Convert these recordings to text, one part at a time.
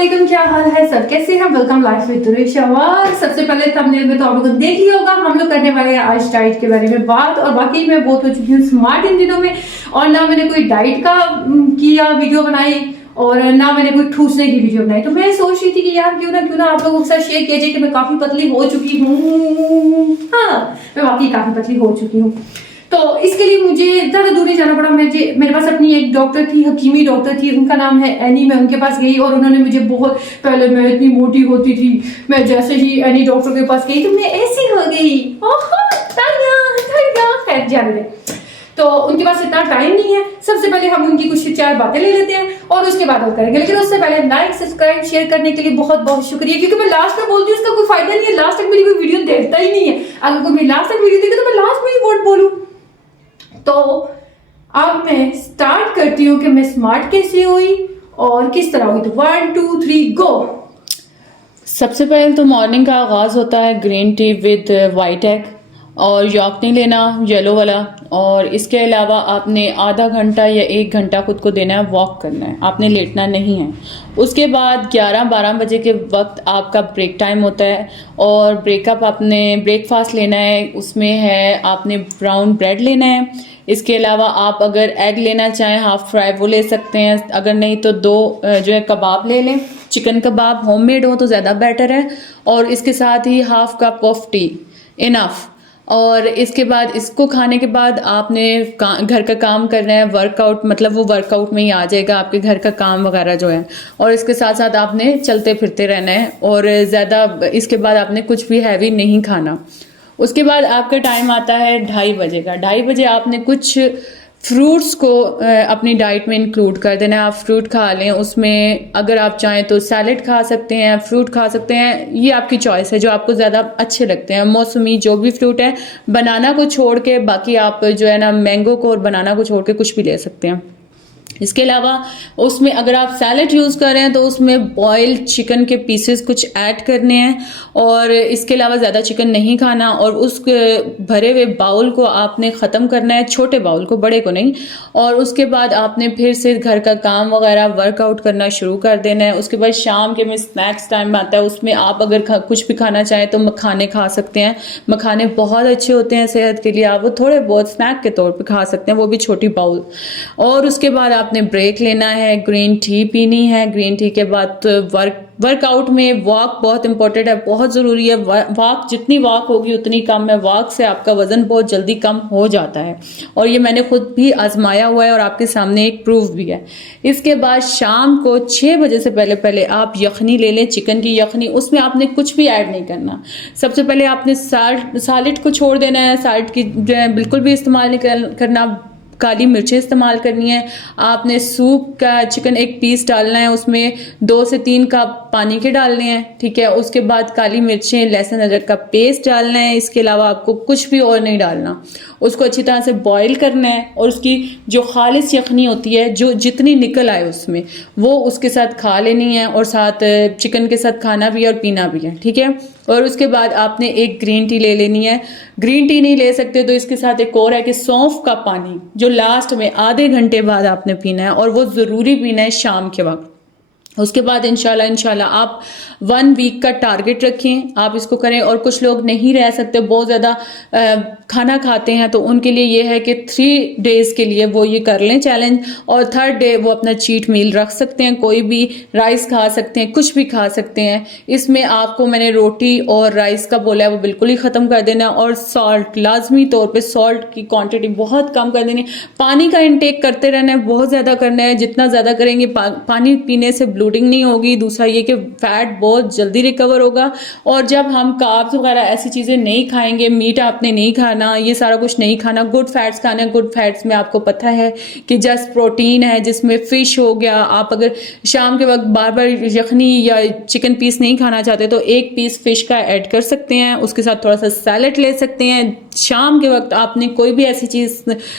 अस्सलामुअलैकुम, क्या हाल है सब, कैसे हैं? Welcome life with Turesha. सबसे पहले थंबनेल में तो आप लोगों ने देख लिया होगा, हम लोग करने वाले हैं आज डाइट के बारे में बात। और बाकी मैं बहुत हो चुकी हूँ स्मार्ट इन दिनों में, और ना मैंने कोई डाइट का किया वीडियो बनाई और ना मैंने कोई ठूसने की वीडियो बनाई। तो मैं सोच रही थी कि यार क्यों ना आप लोगों के साथ शेयर किया जाए कि मैं काफी पतली हो चुकी हूँ। हाँ, मैं वाकई काफी पतली हो चुकी हूँ। तो इसके लिए मुझे ज्यादा दूर नहीं जाना पड़ा। मेरे पास अपनी एक डॉक्टर थी, हकीमी डॉक्टर थी, उनका नाम है एनी। मैं उनके पास गई और उन्होंने मुझे बहुत, पहले मैं इतनी मोटी होती थी, मैं जैसे ही एनी डॉक्टर के पास गई तो मैं ऐसी हो गई। खैर जाने दे। तो उनके पास इतना टाइम नहीं है। सबसे पहले हम उनकी कुछ 4 बातें ले लेते हैं और उसके बाद और करेंगे। लेकिन उससे पहले लाइक सब्सक्राइब शेयर करने के लिए बहुत बहुत शुक्रिया, क्योंकि मैं लास्ट में बोलती हूँ इसका कोई फायदा नहीं है। लास्ट तक मेरी कोई वीडियो देखता ही नहीं है। अगर कोई मेरी लास्ट तक वीडियो देखे तो मैं लास्ट में ही वोट बोलूं। तो अब मैं स्टार्ट करती हूँ कि मैं स्मार्ट कैसे हुई और किस तरह हुई। तो 1 2 3 गो। सबसे पहले तो मॉर्निंग का आगाज़ होता है green tea with white egg, और यॉक नहीं लेना येलो वाला। और इसके अलावा आपने आधा घंटा या 1 घंटा खुद को देना है, वॉक करना है, आपने लेटना नहीं है। उसके बाद 11-12 बजे के वक्त आपका ब्रेक टाइम होता है, और ब्रेकअप आपने ब्रेकफास्ट लेना है। उसमें है आपने ब्राउन ब्रेड लेना है। इसके अलावा आप अगर एग लेना चाहें हाफ फ्राई वो ले सकते हैं, अगर नहीं तो 2 जो है कबाब ले लें। चिकन कबाब होममेड हो तो ज़्यादा बेटर है। और इसके साथ ही half cup of tea enough. और इसके बाद इसको खाने के बाद आपने घर का काम करना है, वर्कआउट, मतलब वो वर्कआउट में ही आ जाएगा आपके घर का काम वगैरह जो है। और इसके साथ साथ आपने चलते फिरते रहना है, और ज़्यादा इसके बाद आपने कुछ भी हैवी नहीं खाना। उसके बाद आपका टाइम आता है 2:30 बजे का। 2:30 बजे आपने कुछ फ्रूट्स को अपनी डाइट में इंक्लूड कर देना है। आप फ्रूट खा लें, उसमें अगर आप चाहें तो सैलेड खा सकते हैं, फ्रूट खा सकते हैं, ये आपकी चॉइस है जो आपको ज़्यादा अच्छे लगते हैं। मौसमी जो भी फ्रूट है, बनाना को छोड़ के बाकी आप जो है ना मैंगो को और बनाना को छोड़ के कुछ भी ले सकते हैं। इसके अलावा उसमें अगर आप सैलेड यूज़ कर रहे हैं तो उसमें बॉइल्ड चिकन के पीसेस कुछ ऐड करने हैं, और इसके अलावा ज़्यादा चिकन नहीं खाना। और उस भरे हुए बाउल को आपने ख़त्म करना है, छोटे बाउल को, बड़े को नहीं। और उसके बाद आपने फिर से घर का काम वगैरह वर्कआउट करना शुरू कर देना है। उसके बाद शाम के में स्नैक्स टाइम आता है, उसमें आप अगर कुछ भी खाना चाहें तो मखाने खा सकते हैं। मखाने बहुत अच्छे होते हैं सेहत के लिए, आप वो थोड़े बहुत स्नैक के तौर पर खा सकते हैं, वो भी छोटी बाउल। और उसके बाद आपने ब्रेक लेना है, ग्रीन टी पीनी है। ग्रीन टी के बाद वर्कआउट में वॉक बहुत इंपॉर्टेंट है, बहुत ज़रूरी है। वॉक जितनी वॉक होगी उतनी कम है। वॉक से आपका वज़न बहुत जल्दी कम हो जाता है, और ये मैंने खुद भी आजमाया हुआ है और आपके सामने एक प्रूफ भी है। इसके बाद शाम को 6 बजे से पहले आप यखनी ले लें, चिकन की यखनी। उसमें आपने कुछ भी ऐड नहीं करना। सबसे पहले आपने सैलेड को छोड़ देना है, सैलेड की बिल्कुल भी इस्तेमाल नहीं करना। काली मिर्चें इस्तेमाल करनी है। आपने सूप का चिकन 1 पीस डालना है, उसमें 2 से 3 कप पानी के डालने हैं, ठीक है। उसके बाद काली मिर्चें, लहसुन अदरक का पेस्ट डालना है। इसके अलावा आपको कुछ भी और नहीं डालना। उसको अच्छी तरह से बॉईल करना है, और उसकी जो खालिस यखनी होती है, जो जितनी निकल आए उसमें, वो उसके साथ खा लेनी है, और साथ चिकन के साथ खाना भी है और पीना भी है, ठीक है। और उसके बाद आपने एक ग्रीन टी ले लेनी है। ग्रीन टी नहीं ले सकते तो इसके साथ एक और है कि सौंफ का पानी, जो लास्ट में आधे घंटे बाद आपने पीना है, और वो ज़रूरी पीना है शाम के वक्त। उसके बाद इंशाल्लाह आप 1 वीक का टारगेट रखें, आप इसको करें। और कुछ लोग नहीं रह सकते, बहुत ज़्यादा खाना खाते हैं, तो उनके लिए ये है कि 3 डेज़ के लिए वो ये कर लें चैलेंज, और 3rd डे वो अपना चीट मील रख सकते हैं। कोई भी राइस खा सकते हैं, कुछ भी खा सकते हैं। इसमें आपको मैंने रोटी और राइस का बोला है, वो बिल्कुल ही ख़त्म कर देना। और सॉल्ट, लाजमी तौर पर सॉल्ट की क्वान्टिटी बहुत कम कर देनी। पानी का इंटेक करते रहना है, बहुत ज़्यादा करना है। जितना ज़्यादा करेंगे, पानी पीने से ब्लोटिंग नहीं होगी। दूसरा ये कि फैट बहुत जल्दी रिकवर होगा। और जब हम कार्ब्स वगैरह ऐसी चीज़ें नहीं खाएंगे, मीट आपने नहीं खाना, ये सारा कुछ नहीं खाना, गुड फैट्स खाना है। गुड फैट्स में आपको पता है कि जस्ट प्रोटीन है, जिसमें फ़िश हो गया। आप अगर शाम के वक्त बार बार यखनी या चिकन पीस नहीं खाना चाहते तो 1 पीस फ़िश का ऐड कर सकते हैं। उसके साथ थोड़ा सा सैलेड ले सकते हैं, शाम के वक्त आपने कोई भी ऐसी चीज़,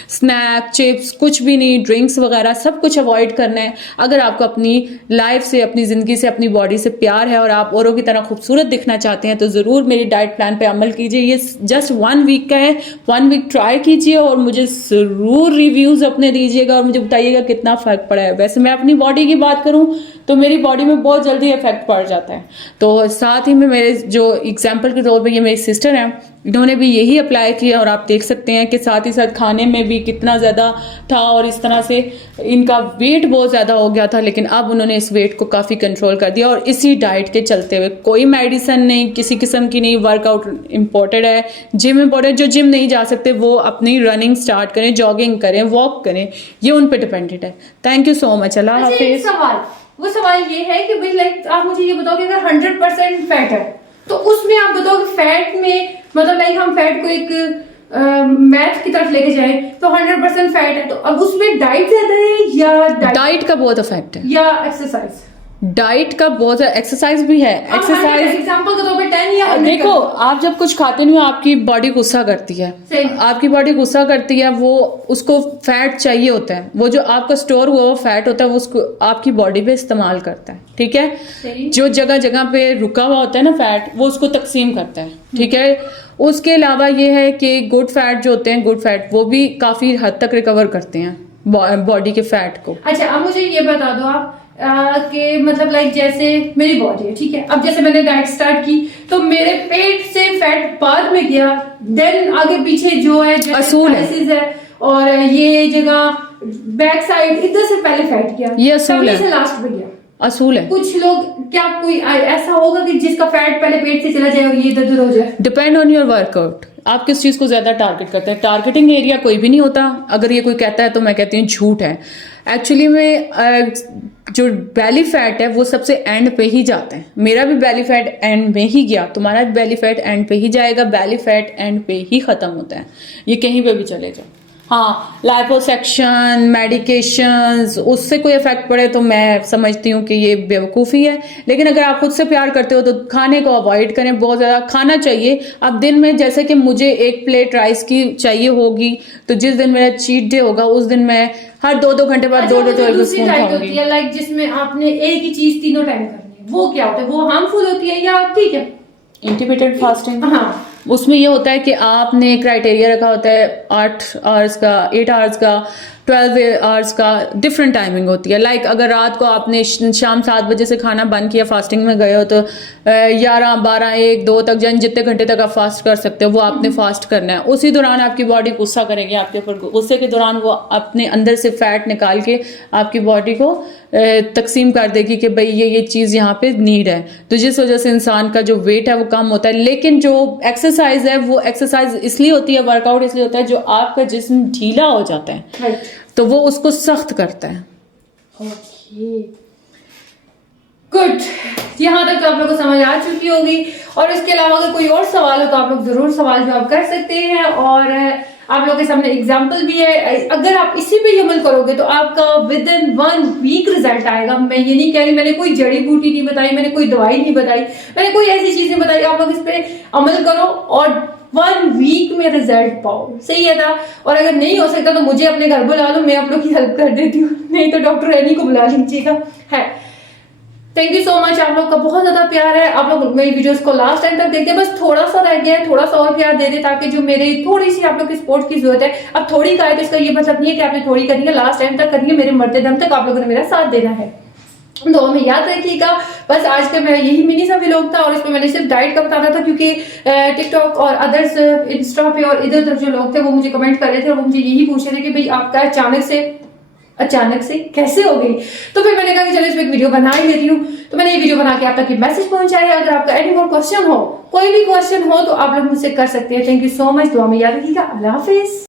स्नैक, चिप्स, कुछ भी नहीं, ड्रिंक्स वगैरह सब कुछ अवॉइड करना है। अगर आपको अपनी लाइफ से, अपनी ज़िंदगी से, अपनी बॉडी से प्यार है और आप औरों की तरह खूबसूरत दिखना चाहते हैं तो ज़रूर मेरी डाइट प्लान पे अमल कीजिए। ये जस्ट 1 वीक का है, 1 वीक ट्राई कीजिए और मुझे ज़रूर रिव्यूज़ अपने दीजिएगा और मुझे बताइएगा कितना फ़र्क पड़ा है। वैसे मैं अपनी बॉडी की बात करूँ तो मेरी बॉडी में बहुत जल्दी इफेक्ट पड़ जाता है। तो साथ ही में मेरे जो एग्जाम्पल के तौर पे ये मेरी सिस्टर हैं, इन्होंने भी यही अप्लाई किया और आप देख सकते हैं कि साथ ही साथ खाने में भी कितना ज़्यादा था और इस तरह से इनका वेट बहुत ज़्यादा हो गया था, लेकिन अब उन्होंने इस वेट को काफ़ी कंट्रोल कर दिया और इसी डाइट के चलते हुए। कोई मेडिसिन नहीं, किसी किस्म की नहीं, वर्कआउट इम्पोर्टेड है, जिम इम्पोर्टेड। जो जिम नहीं जा सकते वो अपनी रनिंग स्टार्ट करें, जॉगिंग करें, वॉक करें, ये उन पर डिपेंडेड है। Thank you so much. अल्लाह हाफिज। वो सवाल ये है कि भाई लाइक आप मुझे ये बताओ कि अगर 100% फैट है तो उसमें आप बताओ कि फैट में मतलब लाइक हम फैट को एक मैथ की तरफ लेके जाए तो 100% फैट है तो अब उसमें डाइट ज्यादा है या डाइट का बहुत इफेक्ट है या एक्सरसाइज? डाइट का बहुत, एक्सरसाइज भी है। एक्सरसाइज एग्जांपल के तौर पे 10 या 100 देखो, आप जब कुछ खाते नहीं हो आपकी बॉडी गुस्सा करती है, आपकी बॉडी गुस्सा करती है, वो उसको फैट चाहिए होता है, वो जो आपका स्टोर हुआ वो फैट होता है वो उसको आपकी बॉडी पे इस्तेमाल करता है, ठीक है। जो जगह जगह पे रुका हुआ होता है ना फैट, वो उसको तकसीम करता है, ठीक है। उसके अलावा ये है कि गुड फैट जो होते हैं, गुड फैट वो भी काफी हद तक रिकवर करते हैं बॉडी के फैट को। अच्छा, अब मुझे ये बता दो आप कि मतलब लाइक जैसे मेरी बॉडी है, ठीक है, अब जैसे मैंने डाइट स्टार्ट की तो मेरे पेट से फैट बाद में गया, देन आगे पीछे जो है असूल है और ये जगह बैक साइड इधर से पहले फैट गया, ये असूल है, लास्ट में गया, असूल है। कुछ लोग, क्या कोई ऐसा होगा कि जिसका फैट पहले पेट से चला जाए और ये इधर उधर हो जाए? डिपेंड ऑन योर वर्कआउट, आप किस चीज को ज्यादा टारगेट करते हैं। टारगेटिंग एरिया कोई भी नहीं होता। अगर ये कोई कहता है तो मैं कहती हूँ झूठ है। एक्चुअली में जो बेली फैट है वो सबसे एंड पे ही जाता है। मेरा भी बेली फैट एंड में ही गया, तुम्हारा भी बेली फैट एंड पे ही जाएगा। बेली फैट एंड पे ही खत्म होता है, ये कहीं पे भी चले जाओ। हाँ, लाइपोसक्शन, मेडिकेशंस, उससे कोई इफेक्ट पड़े तो मैं समझती हूँ कि ये बेवकूफ़ी है। लेकिन अगर आप खुद से प्यार करते हो तो खाने को अवॉइड करें, बहुत ज़्यादा खाना चाहिए। अब दिन में जैसे कि मुझे 1 प्लेट राइस की चाहिए होगी तो जिस दिन मेरा चीट डे होगा उस दिन मैं हर 2-2 घंटे बाद 2-2 टेबल स्पून खाऊंगी। लाइक जिसमें आपने एक ही चीज तीनों टाइम करनी है, वो क्या होता है? वो हार्मफुल होती है या ठीक है? Intermittent fasting. हाँ, उसमें ये होता है कि आपने क्राइटेरिया रखा होता है 8 आवर्स का, 8 आवर्स का, 12 आवर्स का, डिफरेंट टाइमिंग होती है। लाइक अगर रात को आपने शाम 7 बजे से खाना बंद किया, फास्टिंग में गए हो तो 11, 12, 1, 2 तक जान जितने घंटे तक आप फास्ट कर सकते हो वो आपने फास्ट करना है। उसी दौरान आपकी बॉडी गुस्सा करेगी आपके ऊपर, गुस्से के दौरान वो अपने अंदर से फैट निकाल के आपकी बॉडी को तकसीम कर देगी कि भाई ये चीज़ यहाँ पे नीड है, तो जिस वजह से इंसान का जो वेट है वो कम होता है। लेकिन जो एक्सरसाइज है वो एक्सरसाइज इसलिए होती है, वर्कआउट इसलिए होता है जो आपका जिस्म ढीला हो जाता है, तो वो उसको सख्त करता है। गुड, यहाँ तक तो आप लोग को समझ आ चुकी होगी। और इसके अलावा अगर कोई और सवाल हो तो आप लोग जरूर सवाल जवाब कर सकते हैं। और आप लोगों के सामने एग्जाम्पल भी है, अगर आप इसी पे अमल करोगे तो आपका विद इन 1 वीक रिजल्ट आएगा। मैं ये नहीं कह रही, मैंने कोई जड़ी बूटी नहीं बताई, मैंने कोई दवाई नहीं बताई, मैंने कोई ऐसी चीज नहीं बताई। आप लोग इस पे अमल करो और 1 वीक में रिजल्ट पाओ। सही है ना? और अगर नहीं हो सकता तो मुझे अपने घर बुला लो, मैं आप लोग की हेल्प कर देती हूँ, नहीं तो डॉक्टर रैनी को बुला लीजिएगा। है, थैंक यू सो मच। आप लोग का बहुत ज्यादा प्यार है, आप लोग मेरी वीडियोस को लास्ट टाइम तक देखते हैं। बस थोड़ा सा रह गया है, थोड़ा सा और प्यार दे दे ताकि जो मेरी थोड़ी सी आप लोग की सपोर्ट की जरूरत है। अब थोड़ी का है तो इसका ये मतलब नहीं है कि आपने थोड़ी करनी है, लास्ट टाइम तक करनी है, मेरे मरते दम तक आप लोगों ने मेरा साथ देना है। तो हमें याद रखिएगा। बस आज का मेरा यही मिनी सा व्लॉग था और इसमें मैंने सिर्फ डाइट का बताना था क्योंकि टिकटॉक और अदर्स इंस्टा पे और इधर उधर जो लोग थे वो मुझे कमेंट कर रहे थे और वो मुझे यही पूछ रहे थे कि भाई आपका अचानक से कैसे हो गई। तो फिर मैंने कहा कि चलो इस पे एक वीडियो बना ही लेती हूँ। तो मैंने ये वीडियो बना के आप तक मैसेज पहुंचाया। अगर आपका एनी मोर क्वेश्चन हो, कोई भी क्वेश्चन हो तो आप लोग मुझसे कर सकते हैं। Thank you so much. दुआ में याद रखिएगा। अल्लाह हाफिज।